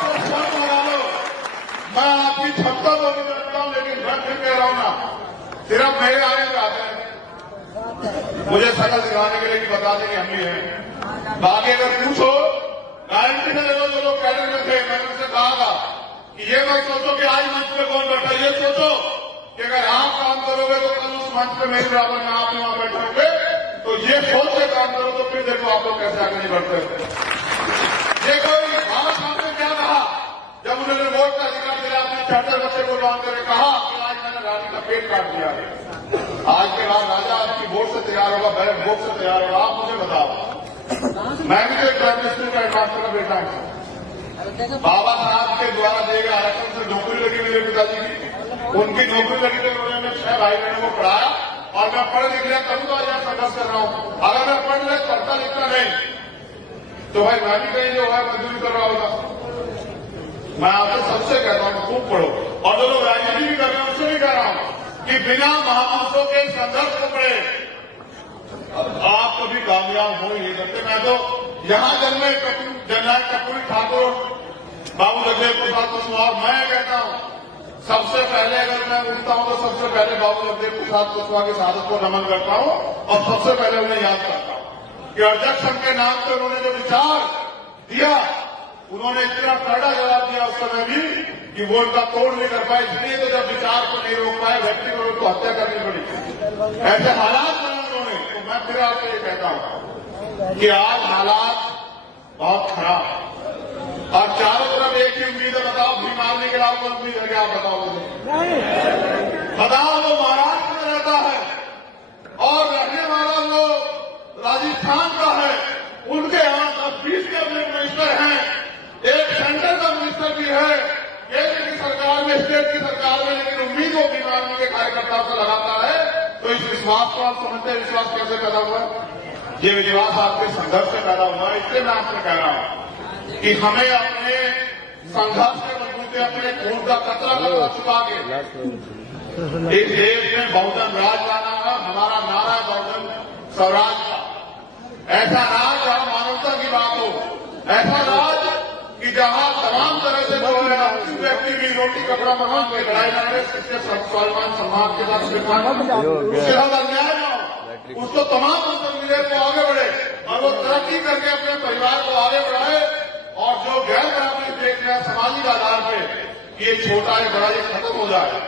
तो शर्त लगा लो, मैं आपकी क्षमता को भी जानता हूं, लेकिन मैं फिर कह रहा हूं ना, सिर्फ मेरे आने पे आते हैं। मुझे शकल दिखाने के लिए कि बता दें कि हम ही हैं। बाकी अगर पूछो गारंटी से ले लो, जो लोग कैडर में थे, मैंने उनसे कहा था कि ये मत सोचो कि आज मंच पे कौन बैठा, ये सोचो कि अगर आप काम करोगे तो कल उस मंच पे मेरे बराबर में आप वहां बैठे होंगे। तो ये सोच के काम करो तो फिर देखो आप लोग कैसे आगे नहीं बढ़ते। ये कोई बाबा साहब ने क्या कहा जब उन्होंने वोट का अधिकार दिया, अपने चार्टर बच्चे को लौट कर कहा कि आज मैंने रानी का पेट काट दिया है, आज के बाद राजा आपकी वोट से तैयार होगा, बैरक वोट से तैयार होगा। आप मुझे बताओ, मैं भी तो एक प्राइमरी स्कूल का हेडमास्टर का बेटा हूं। बाबा साहब के द्वारा दिए गए आरक्षण से नौकरी लगी मेरे पिताजी की, उनकी नौकरी लगी तो उन्होंने 6 भाई बहनों को पढ़ाया और मैं पढ़ लिख लिया तभी तो आज यहाँ संघर्ष कर रहा हूं। अगर मैं पढ़ता लिखता नहीं तो भाई मैं भी कहीं जो है मजदूरी कर रहा होगा। मैं आपको सबसे कहता हूं खूब पढ़ो, और जो लोग राजनीति भी कर रहे हैं उनसे भी कह रहा हूं कि बिना महापुरुषों के संघर्ष को पढ़े आप कभी कामयाब हो ही नहीं सकते। मैं तो यहां जन्मे जननायक कर्पूरी ठाकुर, बाबू जगदेव प्रसाद कुशवाहा, मैं कहता हूं सबसे पहले अगर मैं उठता हूं तो सबसे पहले बाबू जगदेव प्रसाद कुशवाहा की शहादत को नमन करता हूं और सबसे पहले उन्हें याद करता हूं कि अध्यक्ष के नाम पर उन्होंने जो विचार दिया, उन्होंने इतना कड़ा जवाब दिया उस समय भी कि वो उनका तोड़ नहीं कर पाए, इसलिए तो जब विचार को नहीं रोक पाए व्यक्ति को उनको हत्या करनी पड़ी। ऐसे हालात बनाए उन्होंने। तो मैं फिर आपसे ये कहता हूं कि आज हालात बहुत खराब और चारों तरफ एक ही उम्मीद है। बताओ भी मारने के अलावा कोई उम्मीद है क्या? आप बताओ मुझे, बताओ। वो महाराष्ट्र में रहता है और रहने वाला वो राजस्थान का है, उनके यहां 10-20 कैबिनेट मिनिस्टर हैं, एक सेंटर का मिनिस्टर भी है केंद्र की सरकार में, स्टेट की सरकार में, लेकिन उम्मीद वो बीमार के कार्यकर्ताओं से लगाता है। तो इस विश्वास को आप समझते हैं, विश्वास कैसे पैदा हुआ? ये विश्वास आपके संघर्ष से पैदा हुआ है। इसलिए मैं आपसे कह रहा हूं कि हमें अपने संघर्ष के मजबूती, अपने खून का कतरा चुका के इस देश में बहुजन राज लाना है। हमारा नारा बहुजन स्वराज का, ऐसा राज जहां मानवता की बात हो, ऐसा राज कि जहां तमाम तरह से जो है व्यक्ति भी रोटी कपड़ा मकान के लड़ाई लड़े, उसके स्वाभिमान सम्मान के साथ उसके साथ अन्याय न हो, उसको तमाम अवसर मिले तो आगे बढ़े और वो तरक्की करके अपने परिवार को आगे बढ़ाए। और जो गैर बराबरी देख रहे हैं सामाजिक आधार पे, ये छोटा है बड़ा ये खत्म हो जाए,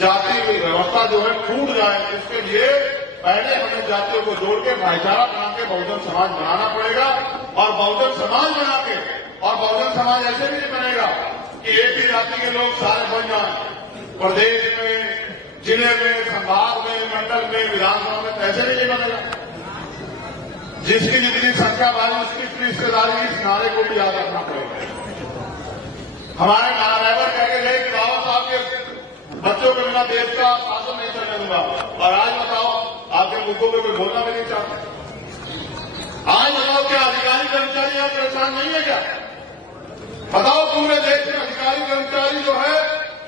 जाति व्यवस्था जो है टूट जाए, इसके लिए पहले हमें जातियों को जोड़ के भाईचारा बना के बहुजन समाज बनाना पड़ेगा। और बहुजन समाज बना के, और बहुजन समाज ऐसे भी नहीं बनेगा कि एक ही जाति के लोग सारे बन जाएं। प्रदेश में, जिले में, संभाग में, मंडल में, विधानसभा में, ऐसे भी नहीं बनेगा। जिसकी जितनी संख्या बढ़ी उसकी इतनी हिस्सेदारी, इस नारे को भी याद रखना पड़ेगा। हमारे महारावर कह के गए कि बाबा साहब के बच्चों के बिना देश का शासन नहीं चलने दूंगा, और आज बताओ आपके मुद्दों पर कोई बोलना भी नहीं चाहता। आज बताओ क्या अधिकारी कर्मचारी यहाँ परेशान नहीं है क्या? बताओ पूरे देश में अधिकारी कर्मचारी जो है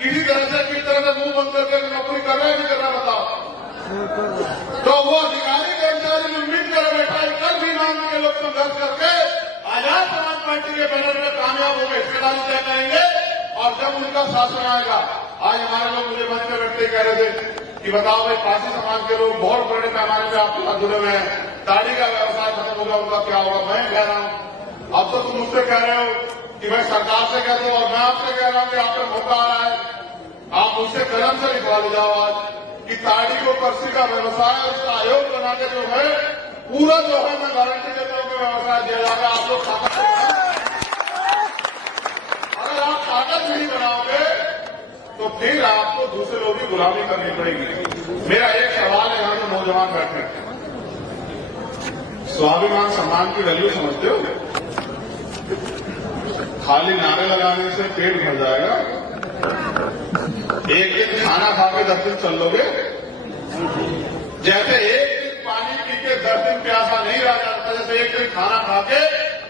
किसी तरह से मुंह बंद करके नौकरी कर रहे हैं, नहीं कर रहा? बताओ। तो वो अधिकारी कर्मचारी उम्मीद कर बैठा है कल भी नाम के लोग संघर्ष करके आजाद समाज पार्टी के बैनर में कामयाब होकर हिस्सेदारी तय करेंगे। और जब उनका शासन आएगा, आज हमारे लोग मुझे मंच में बैठते कह रहे थे कि बताओ भाई पासी समाज के लोग बहुत बड़े पैमाने में आपके साथ जुड़े हुए हैं, ताड़ी का व्यवसाय खत्म होगा, उनका क्या होगा? मैं कह रहा हूं, अब तो तुम मुझसे कह रहे हो कि भाई सरकार से कह दो, और मैं आपसे कह रहा हूं कि आप पर मौका आ रहा है, आप मुझसे कलम से लिखवा ले जाओ आज कि ताड़ी को पर्ची का व्यवसाय, उसका आयोग बना के जो है पूरा जो है मैं गारंटी देता हूं कि व्यवसाय दिया जाएगा। आप लोग ताकत, अगर आप ताकत नहीं बनाओगे तो फिर आपको दूसरे लोगों की गुलामी करनी पड़ेगी। मेरा एक सवाल है, यहां जो नौजवान बैठे हैं, स्वाभिमान सम्मान की वैल्यू समझते हो? खाली नारे लगाने से पेट भर जाएगा? एक दिन खाना खा के 10 दिन चल लोगे? जैसे एक दिन पानी पी के 10 दिन प्यासा नहीं रह जा सकता, जैसे एक दिन खाना खा के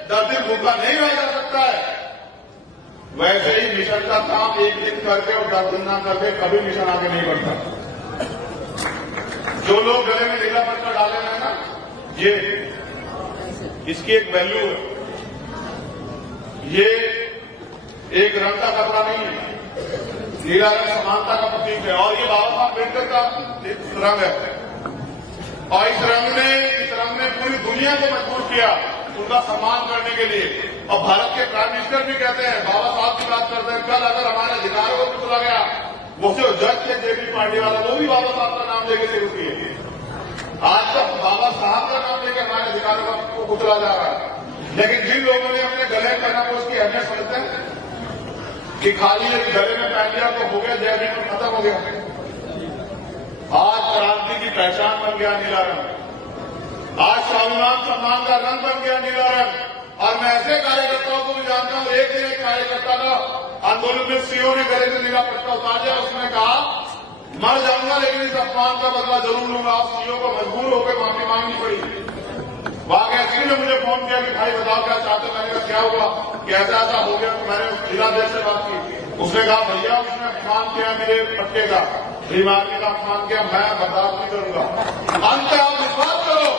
10 दिन भूखा नहीं रह जा सकता है, वैसे ही मिशन का काम एक दिन करके और 10 दिन ना करके कभी मिशन आगे नहीं बढ़ता। जो लोग गले में नीला पट्टा डाले हैं ना, ये इसकी एक वैल्यू है। ये एक रंग का कपड़ा नहीं है, नीला रंग समानता का प्रतीक है, और ये बाबा साहब अम्बेडकर का रंग है। और इस रंग ने पूरी दुनिया को मजबूर किया उनका सम्मान करने के लिए। और भारत के प्राइम मिनिस्टर भी कहते हैं, बाबा साहब की बात करते हैं, कल अगर हमारे अधिकारों को कुचला गया, वो जो जज थे जेबी पार्टी वाला, वो भी बाबा साहब का नाम लेके शुरू किए। आज तक बाबा साहब का नाम लेके हमारे अधिकारों को कुचला जा रहा है। लेकिन जिन लोगों ने अपने गले पहना वो उसकी अहमियत समझते हैं कि खाली एक गले में पहन लिया तो हो गया, जय भीम खत्म हो गया। आज क्रांति की पहचान बन गया नीला रंग, आज स्वाभिमान सम्मान का रंग बन गया नीला रंग। और मैं ऐसे कार्यकर्ताओं को भी जानता हूं, एक दिन एक कार्यकर्ता का आंदोलन में सीओ ने गले से नीला पट्टा उतार दिया, उसने कहा मर जाऊंगा लेकिन इस अपमान का बदला जरूर लूंगा। सीओ को मजबूर होकर माफी मांगनी पड़ी। वहां एसपी ने मुझे फोन किया कि भाई बताओ क्या चाहते हो। मैंने कहा क्या हुआ, कि ऐसा ऐसा हो गया। तो मैंने जिलाध्यक्ष से बात की, उसने कहा भैया उसने अपमान किया मेरे पट्टे का, बीमारी का अपमान किया, मैं बर्दाश्त नहीं करूंगा। अंत आप विश्वास करो,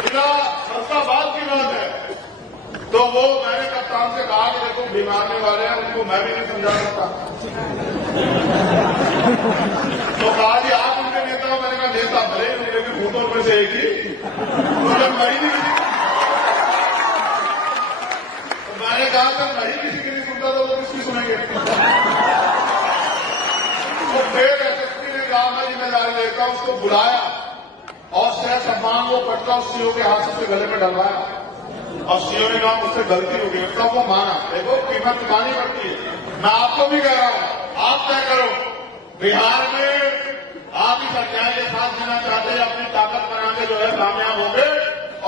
जिला फरसाबाद की बात है। तो वो मैंने कप्तान से कहा कि देखो बीमारने वाले हैं, उनको मैं भी नहीं समझा सकता। तो कहा जी आप उनके नेता हो। मैंने कहा नेता भले ही उनके भी भूतों में से एक ही, तो जब मैं ही नहीं, तो मैंने कहा जब मैं ही किसी की नहीं सुनता तो वो किसकी सुनेंगे। तो फिर एसएसपी ने कहा मैं जिम्मेदारी लेता हूं, उसको बुलाया और सह सम्मान को पटका उस सीओ के हाथ से गले में डलवाया। और सीओ ने कहा मुझसे गलती हो गई, तब वो माना। देखो कीमत चुकानी पड़ती है। मैं आपको भी कह रहा हूं, आप तय करो बिहार में आप इस अन्याय के साथ जीना चाहते हैं, अपनी ताकत बना के जो है कामयाब होंगे।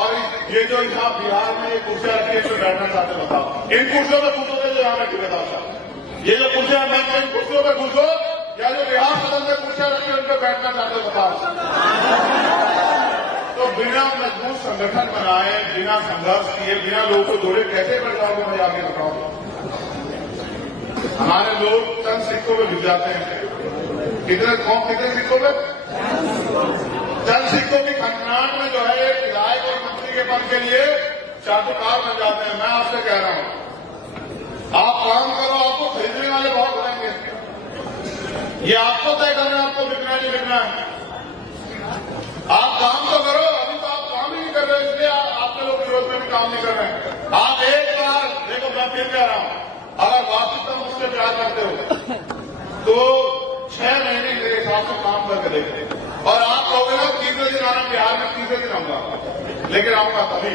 और ये जो यहाँ बिहार में ये कुर्सियां रखी है, इस पर बैठना चाहते बताओ, इन कुर्सियों पर घुसोगे जो यहाँ बैठे बताओ साहब, ये जो कुर्सियां मैं इन कुर्सियों पर घुसो या जो बिहार सदन में कुर्सियां रखी है उन पर बैठना चाहते बताओ। तो बिना मजबूत संगठन बनाए, बिना संघर्ष किए, बिना लोगों को जोड़े कैसे बढ़ जाओगे, मैं आगे बताऊंगा। हमारे लोग चंद सिक्कों में भिज जाते हैं। कितने सिक्कों में? चंद सिक्कों की खनखनाहट में जो है एक विधायक और मंत्री के पद के लिए चाटुकार बन जाते हैं। मैं आपसे कह रहा हूं, आप काम करो, आपको खरीदने वाले बहुत बनेंगे। ये आपको तय करना है, आपको बिकना है नहीं बिकना है। आप काम तो करो, अभी तो आप काम ही नहीं कर रहे, इसलिए आपके लोग विरोध में भी काम नहीं कर रहे हैं। आप एक बार देखो, मैं फिर कह रहा हूं, अगर वास्तविकता मुझसे प्यार करते हो तो 6 महीने के हिसाब से काम करके देखें। और आप कहोगे ना तीसरे दिन आना, बिहार में तीसरे दिन आऊंगा, लेकिन आऊंगा तभी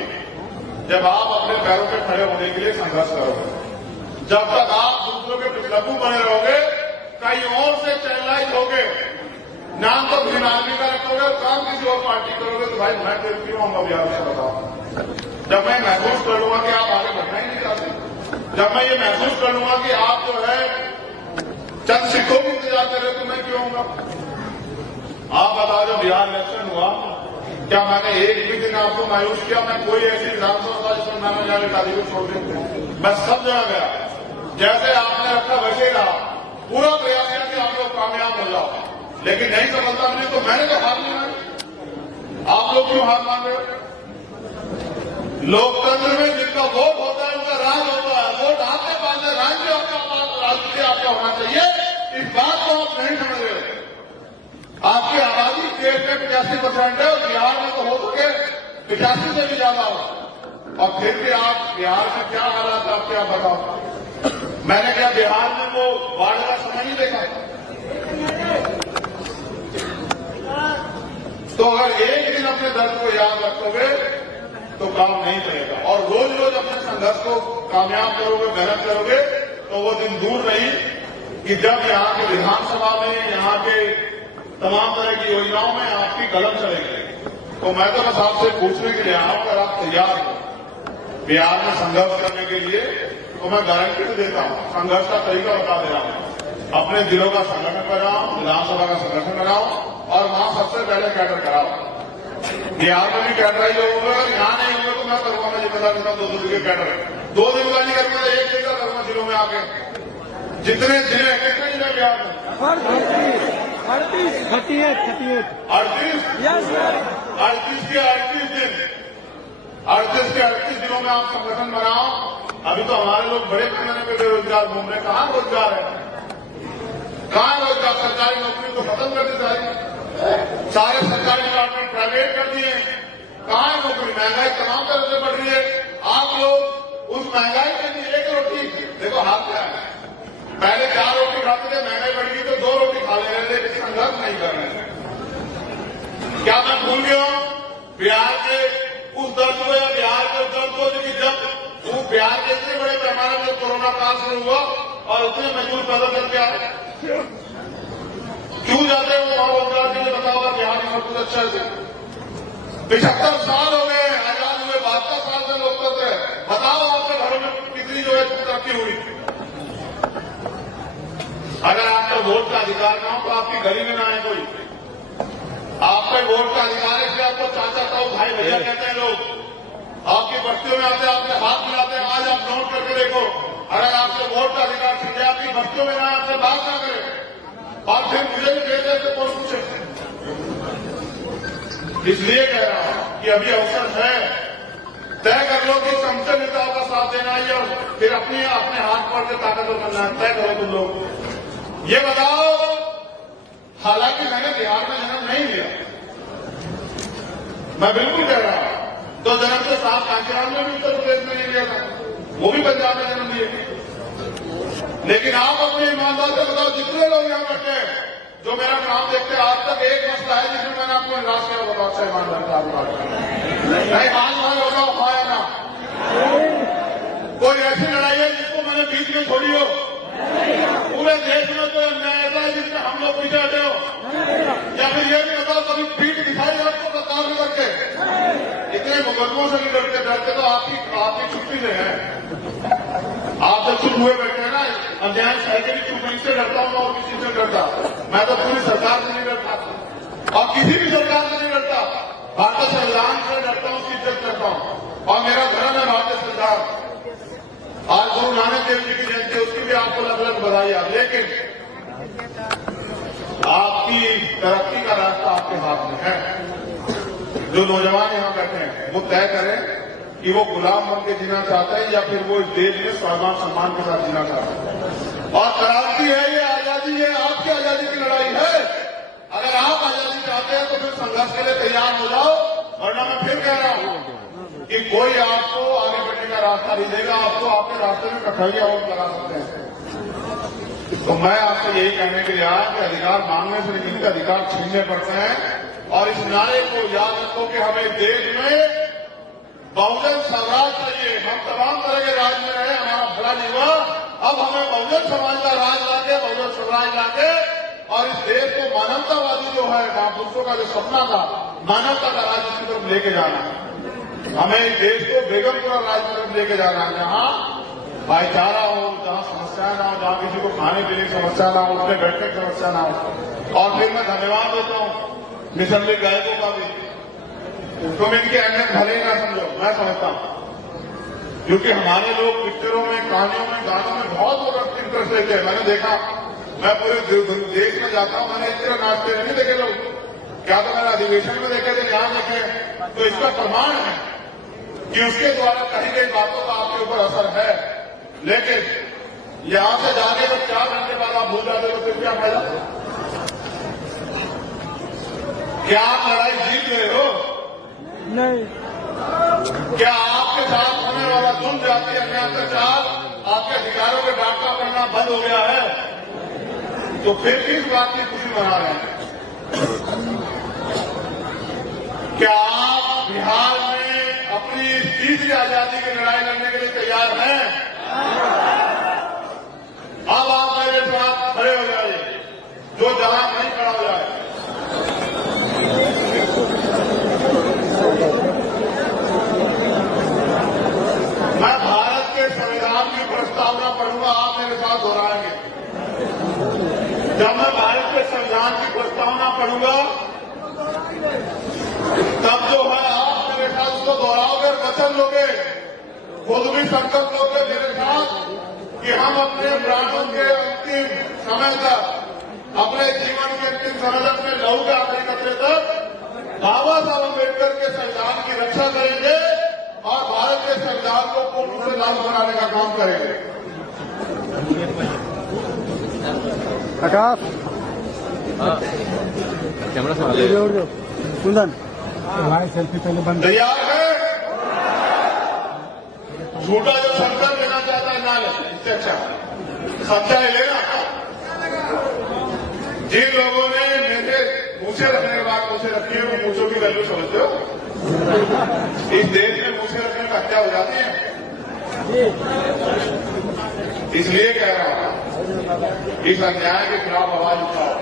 जब आप अपने पैरों पर खड़े होने के लिए संघर्ष करोगे। जब तक आप दूसरों के पिछलग्गू बने रहोगे, कहीं और से चैनलाइज होगे, नाम तो ग्रीन आर्मी का रखोगे और काम किसी और पार्टी करोगे, तो भाई मैं फिर क्यों आऊंगा बिहार से बताओ। जब मैं महसूस कर लूंगा कि आप आगे बढ़ना ही नहीं चाहते, जब मैं ये महसूस कर लूंगा कि आप जो है चंद सिक्कों की इंतजार कर रहे, तो मैं क्यों आऊंगा। आप बताओ, जब बिहार इलेक्शन हुआ, क्या मैंने एक भी दिन आपको मायूस किया? मैं कोई ऐसी विधानसभा जिसमें मैंने जाने शादी को छोड़ दिया, मैं सब जगह गया। जैसे आपने रखा वैसे ही रहा, पूरा प्रयास किया कि आप लोग कामयाब हो जाओ, लेकिन नहीं सफलता मिली तो मैंने तो हार माना। आप लोग क्यों हार मान रहे हो? लोकतंत्र में जिनका वोट होता है उनका राज होता है। वोट आपके पास है, राज्य आपका पास, राष्ट्रीय आपका होना चाहिए। इस बात को आप नहीं समझ रहे हो। आपकी आबादी देश में 85% है और बिहार में तो हो सके 85 से भी ज्यादा हो, और फिर भी आप बिहार में क्या हालात आपके, आप बताओ। मैंने क्या बिहार में वो बाढ़ का समय नहीं देखा? तो अगर एक दिन अपने दर्द को याद रखोगे तो काम नहीं चलेगा, और रोज रोज अपने संघर्ष को कामयाब करोगे, मेहनत करोगे, तो वो दिन दूर नहीं कि जब यहाँ के विधानसभा में, यहाँ के तमाम तरह की योजनाओं में आपकी कलम चलेगी। तो मैं तो बस आपसे पूछने के लिए आया हूं, अगर आप तैयार हो बिहार में संघर्ष करने के लिए, तो मैं गारंटी भी देता हूं, संघर्ष का तरीका बता दे रहा हूं। अपने जिलों का संगठन कराओ, विधानसभा का संगठन कराओ, और वहां सबसे पहले कैडर कराओ। बिहार में भी कैडराइज होगा, यहाँ नहीं होगा तो मैं करूंगा, मैं जिम्मेदार देता हूं 2 दिन के कैडर। 2 दिन का नहीं करूंगा, 1 दिन का करूंगा जिलों में आके। जितने जिले, कितने जिले बिहार में? 38 38 के 38 दिन, 38 के 38 दिनों में आप संगठन बनाओ। अभी तो हमारे लोग बड़े पैमाने पे बेरोजगार घूम रहे, कहाँ रोजगार है, कहाँ रोजगार? सरकारी नौकरी को खत्म कर दी सारी। सारे सरकारी डिपार्टमेंट प्राइवेट कर दिए। कहाँ है नौकरी? महंगाई तमाम तरह से बढ़ रही है। आप लोग उस महंगाई के लिए एक रोटी, देखो हाथ क्या है, पहले 4 रोटी खाते थे, महंगाई बढ़ गई तो 2 रोटी खा ले रहे थे, संघर्ष नहीं कर रहे हैं। क्या मैं भूल गया हूं बिहार के उस दर्द को या बिहार के उस दर्द को, जो कि जब वो बिहार के इतने बड़े पैमाने में कोरोना काल शुरू हुआ और उतने मजदूर पैदा करके आए, क्यों जाते हैं वो वहां रोजगार के लिए? बताओ, बिहार में सब कुछ अच्छा है। 75 साल हो गए आजाद हुए, 72 साल से लोग करते हैं। बताओ आपके घरों में कितनी जो है तरक्की हुई? अगर आपका वोट का अधिकार ना हो तो आपकी गली में ना आए कोई। आपका वोट का अधिकार है, इसलिए आपको चाचा ताऊ भाई भैया कहते हैं लोग। आपकी बस्तियों में आते, आपके हाथ मिलाते हैं। आज आप नोट करके देखो, अगर आपसे वोट का अधिकार छिन जाए, आपकी बस्तियों में ना आपसे बात ना करें और फिर मुझे भी भेज देते कौन पूछे। इसलिए कह रहा हूं कि अभी अवसर है, तय कर लो कि समझे नेताओं का साथ देना है और फिर अपने हाथ पर के ताकतवर करना है। तय करो तुम लोग। ये बताओ, हालांकि मैंने बिहार में जन्म नहीं लिया, मैं बिल्कुल कह रहा हूं, तो जन्म से साथ कांचीराम में भी उत्तर प्रदेश में नहीं लिया था, वो भी पंजाब में जन्म लिए। लेकिन आप अपने ईमानदार से बताओ, जितने लोग यहां बैठे हैं जो मेरा काम देखते हैं, आज तक एक मसला है जिसमें मैंने आपको निराश किया? बताओ, अच्छा ईमानदार का नहीं मान बताओ, हाँ या ना? कोई ऐसी लड़ाई है जिसको मैंने बीच में छोड़ी हो? पूरे देश में तो अन्याय ऐसा है जिसमें हम लोग पीछे हटे हो? या फिर ये भी बताओ, कभी पीठ दिखाई आपको बता में करके? इतने मुकदमों से नहीं डरते तो आपकी छुट्टी से है। आप तो चुप हुए बैठे हैं ना। अन्याय सहके भी चुप नहीं से डरता हूं, और किसी से डरता? मैं तो पूरी सरकार से नहीं डरता और किसी भी सरकार से नहीं डरता। भारतीय संविधान से डरता हूं, उसकी इज्जत करता हूं और मेरा धर्म है भारतीय संविधान। आज गुरु नानक देव जी की जयंती, उसकी भी आपको अलग अलग बधाई। लेकिन आपकी तरक्की का रास्ता आपके हाथ में है। जो नौजवान यहां बैठे हैं वो तय करें कि वो गुलाम बन के जीना चाहते हैं या फिर वो इस देश में स्वाभिमान सम्मान के साथ जीना चाहते हैं। और क्रांति है, ये आजादी है, आपकी आजादी की लड़ाई है। अगर आप आजादी चाहते हैं तो फिर संघर्ष के लिए तैयार हो जाओ, वरना मैं फिर कह रहा हूं कि कोई आपको आगे बढ़ने का रास्ता नहीं देगा। आपको आपके रास्ते में कठिनाइयां और लगा सकते हैं। तो मैं आपसे यही कहने के लिए आया कि अधिकार मांगने से नहीं, इनके अधिकार छीनने पड़ते हैं। और इस नारे को याद रखो कि हमें देश में बहुजन स्वराज चाहिए। हम तमाम तरह के राज में रहे, हमारा भला नहीं हुआ। अब हमें बहुजन समाज का राज लाके, बहुजन स्वराज लाके और इस देश को मानवतावादी जो है, महापुरुषों का जो सपना था, मानवता का राज की तरफ लेके जाना है। हमें इस देश को बेगमपुरा राज की तरफ लेके जाना है, जहां भाईचारा हो, जहां समस्या ना हो, जहां किसी को खाने पीने की समस्या ना हो, उसमें बैठने की समस्या ना हो। और फिर मैं धन्यवाद देता हूं मिशन लीग गायकों का भी। तुम इनकी अहमियत भले ही ना समझो, मैं समझता हूं, क्योंकि हमारे लोग पिक्चरों में, कहानियों में, गानों में बहुत लोग इंटरेस्ट लेते हैं। मैंने देखा, मैं पूरे देश में जाता हूं, मैंने इस तरह नाचते नहीं देखे लोग। क्या तो मैंने अधिवेशन में देखे थे, यहाँ देखे, तो इसका प्रमाण है कि उसके द्वारा कही गई बातों का आपके ऊपर असर है। लेकिन यहां से जाने में 4 घंटे बाद आप भूल जाते हो, फिर क्या फायदा? क्या आप लड़ाई जीत गए हो? नहीं। क्या आपके साथ होने वाला जुल्म, जाति, अन्याय, अत्याचार आपके अधिकारों के डाका करना बंद हो गया है? तो फिर किस बात की खुशी मना रहे हैं? क्या आप बिहार में अपनी तीसरी आजादी की लड़ाई लड़ने के लिए तैयार हैं? अब आप मेरे साथ खड़े हो जाइए, जो जहां नहीं खड़ा हो जाए। मैं भारत के संविधान की प्रस्तावना पढ़ूंगा, आप मेरे साथ दोहराएंगे। जब मैं भारत के संविधान की प्रस्तावना पढ़ूंगा तब जो है आप मेरे साथ उसको दोहराओगे, वचन लोगे, खुद भी संकल्प लोगे मेरे साथ कि हम अपने प्राणों के अंतिम समय तक, अपने जीवन के अंतिम समय तक, अपने लहू के आखिरी कतरे तक बाबा साहब अम्बेडकर के संविधान की रक्षा करेंगे और भारत के संविधान को पूर्ण रूप से लागू बनाने का काम करेंगे। आकाश कैमरा से जोड़ दो कुंदन भाई सेल्फी पहले बंद तैयार है। झूठा जो संकल्प लेना चाहता है ना ले, इससे अच्छा सच्चाई लेना। जिन लोगों ने मेरे मूछे रखने के बाद मूछे रखी है वो मूछों की वैल्यू समझते हो? इस देश में मूछे रखने का हत्या हो जाती है। इसलिए कह रहा हूं इस अन्याय के खिलाफ आवाज उठाओ,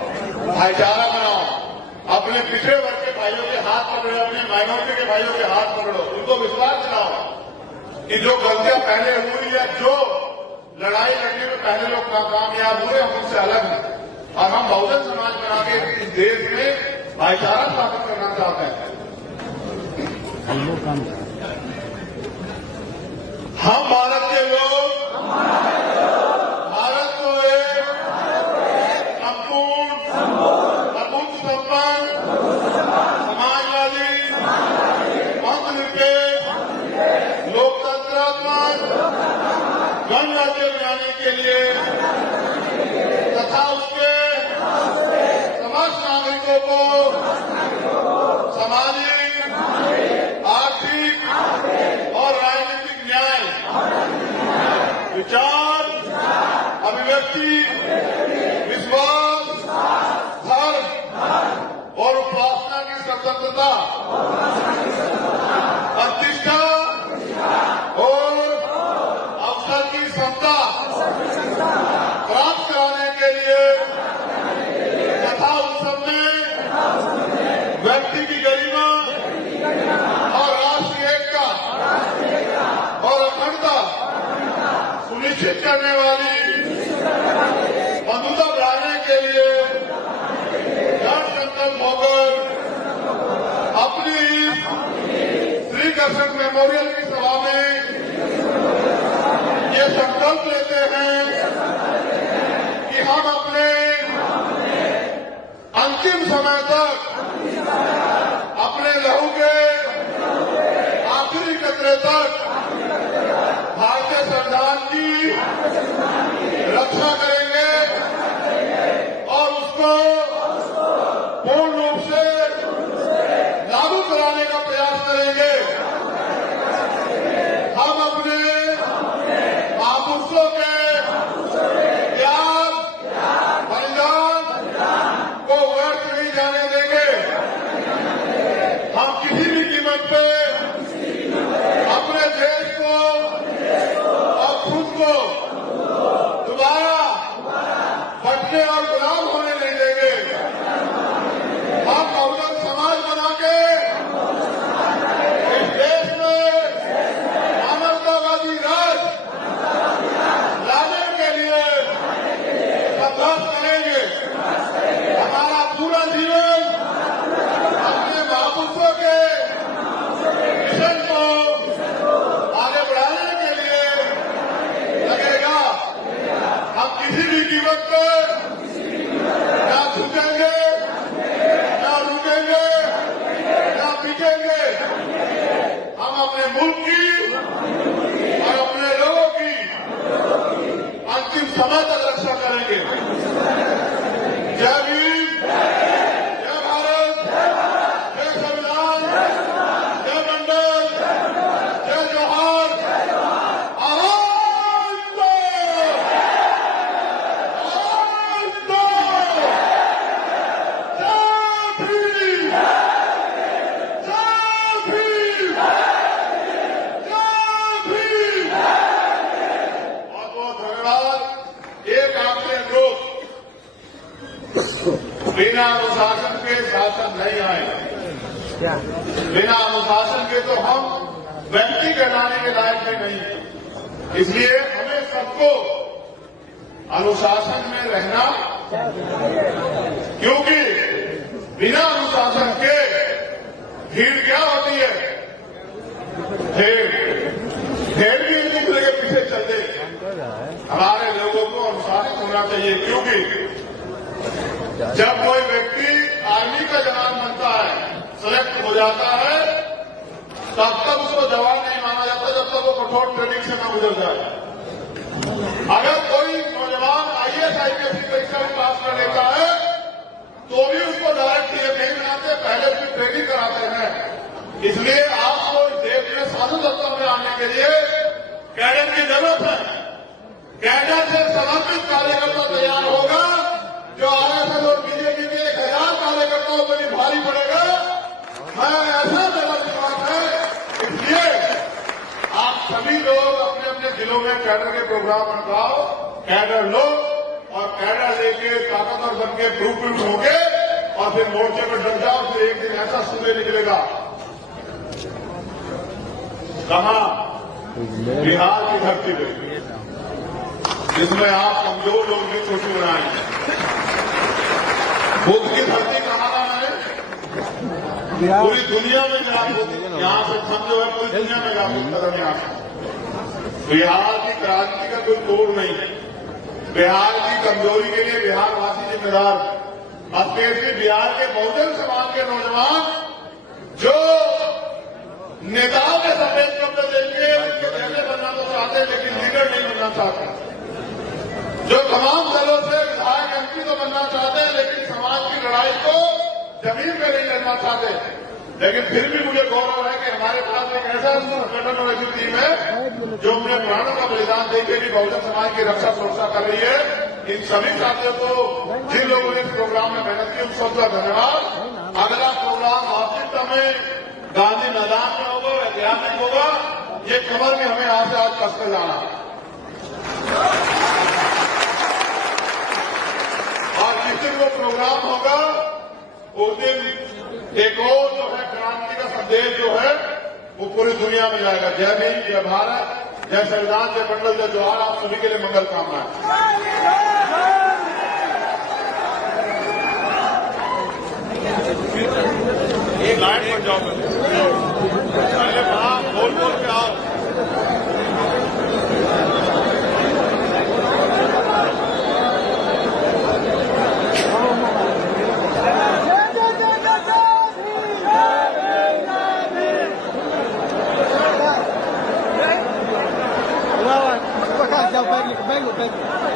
भाईचारा बनाओ, अपने पिछड़े वर्ग के भाइयों के हाथ पकड़ो, अपने माइनॉरिटी के भाइयों के हाथ पकड़ो, उनको विश्वास दिलाओ कि जो गलतियां पहले हुई या जो लड़ाई लड़ने में पहले लोग कामयाब हुए हम उनसे अलग हैं और हम बहुजन समाज बना के इस देश में भाईचारा स्थापित करना चाहते हैं। हम भारत के लोग भारत को एक संपूर्ण अभूत संपन्न समाजवादी धर्मनिरपेक्ष लोकतंत्रात्मक गणराज्य बनाने के लिए तथा उसके समस्त नागरिकों को सामाजिक, आर्थिक और राजनीतिक न्याय, विचार, अभिव्यक्ति, विश्वास, धर्म और उपासना की स्वतंत्रता, प्रतिष्ठा और अवसर की समता प्राप्त कराने के लिए तथा उस सबमें व्यक्ति की गरिमा और राष्ट्रीय एकता और अखंडता सुनिश्चित करने वाली बंधुता बढ़ाने के लिए दृढ़ संकल्प होकर अपनी श्री कृष्ण मेमोरियल की सभा में ये संकल्प लेते हैं कि हम अपने अंतिम समय तक अपने लहू के आखिरी कतरे तक भारतीय संविधान की रक्षा करेंगे और उसको पूर्ण रूप से लागू कराने का प्रयास करेंगे। हम अपने महापुरुषों के त्याग बलिदान को व्यर्थ नहीं जाने देंगे। हम किसी भी कीमत पे अपने देश को और खुद को दोबारा बटने और गुलाम होने नहीं देंगे। हम बहुजन समाज बना के इस देश में मानवतावादी राज लाने के लिए संघर्ष करेंगे। हमारा पूरा जीवन अपने महापुरुषों के मिशन को आगे बढ़ाने के लिए लगेगा। हम किसी भी कीमत पर ना झुकेंगे, ना रुकेंगे, ना पीछेंगे। हम अपने मुल्क की और अपने लोगों की अंतिम समय तक रक्षा करेंगे। जय भीम, जय भारत, जय संविधान, जय मंडल, जय जोहार। आवाज दो, आवाज दो। जय भीम, जय भीम, जय भीम। बहुत बहुत धन्यवाद। एक आपसे अनुरोध, बिना अनुशासन के शासन नहीं आएगा। क्या बिना अनुशासन के तो हम व्यक्ति कहलाने के लायक भी नहीं। इसलिए हमें सबको अनुशासन में रहना, क्योंकि बिना अनुशासन के भीड़ क्या होती है? भेड़ भी एक दूसरे के पीछे चलते। हमारे लोगों को अनुशासित होना चाहिए, क्योंकि जब कोई व्यक्ति आर्मी का जवान बनता है, सेलेक्ट हो जाता है, तब तक उसको जवान नहीं माना जाता जब तक वो कठोर ट्रेनिंग से न गुजर जाए। अगर कोई नौजवान IAS IPS की परीक्षा में पास कर लेता है तो भी उसको डायरेक्ट सीएम नहीं बनाते, पहले उसकी ट्रेनिंग कराते हैं। इसलिए आपको इस देश में शासन सत्ता में आने के लिए कैडर की जरूरत है। कैडर से समर्पित कार्यकर्ता तैयार होगा जो आरएसएस और बीजेपी के 1000 कार्यकर्ताओं पर भी भारी पड़ेगा। मैं ऐसा मेरा विश्वास है। इसलिए आप सभी लोग अपने अपने जिलों में कैडर के प्रोग्राम बनाओ, कैडर लो और कैडर लेके ताकतवर बन के प्रूफ होंगे और फिर मोर्चे पर डट जाओ। फिर एक दिन ऐसा सुबह निकलेगा, कहां बिहार की धरती पे, जिसमें आप कमजोर लोग भी खुशी बनाएंगे। बुद्ध की धरती कहां नाम है? पूरी दुनिया में जागरूक, यहाँ से समझो है पूरी दुनिया में जागरूक कदम यहाँ से। बिहार की क्रांति का कोई तोड़ नहीं है। बिहार की कमजोरी के लिए बिहारवासी जिम्मेदार, स्पेशली बिहार के बहुजन समाज के नौजवान जो नेताओं के सफेद कपड़े देंगे, उनके जैसे बनना तो चाहते हैं लेकिन लीडर नहीं बनना चाहते। जो तमाम दलों से विधायक एमपी तो बनना चाहते हैं लेकिन समाज की लड़ाई को जमीन में नहीं लड़ना चाहते। लेकिन फिर भी मुझे गौरव है कि हमारे पास एक ऐसा संगठन और ऐसी टीम है जो अपने प्राणों का बलिदान देकर भी बहुजन समाज की रक्षा सुरक्षा कर रही है। इन सभी साथियों को, जिन लोगों ने इस प्रोग्राम में मेहनत की, उन सबका धन्यवाद। अगला प्रोग्राम वास्तविकता में गांधी मैदान में होगा, ऐतिहासिक होगा। ये खबर भी हमें यहां से आज कसकर जाना है। और जिस दिन वो प्रोग्राम होगा उस दिन एक और जो है क्रांति का संदेश जो है वो पूरी दुनिया में जाएगा। जय भीम, जय भारत, जय संविधान, जय मंडल, जय जोहार। आप सभी के लिए मंगल कामनाएं। एक लाइन पर जाओ, पहले वहां बोल के आओ। जाओ, बैग लो, बैग लो।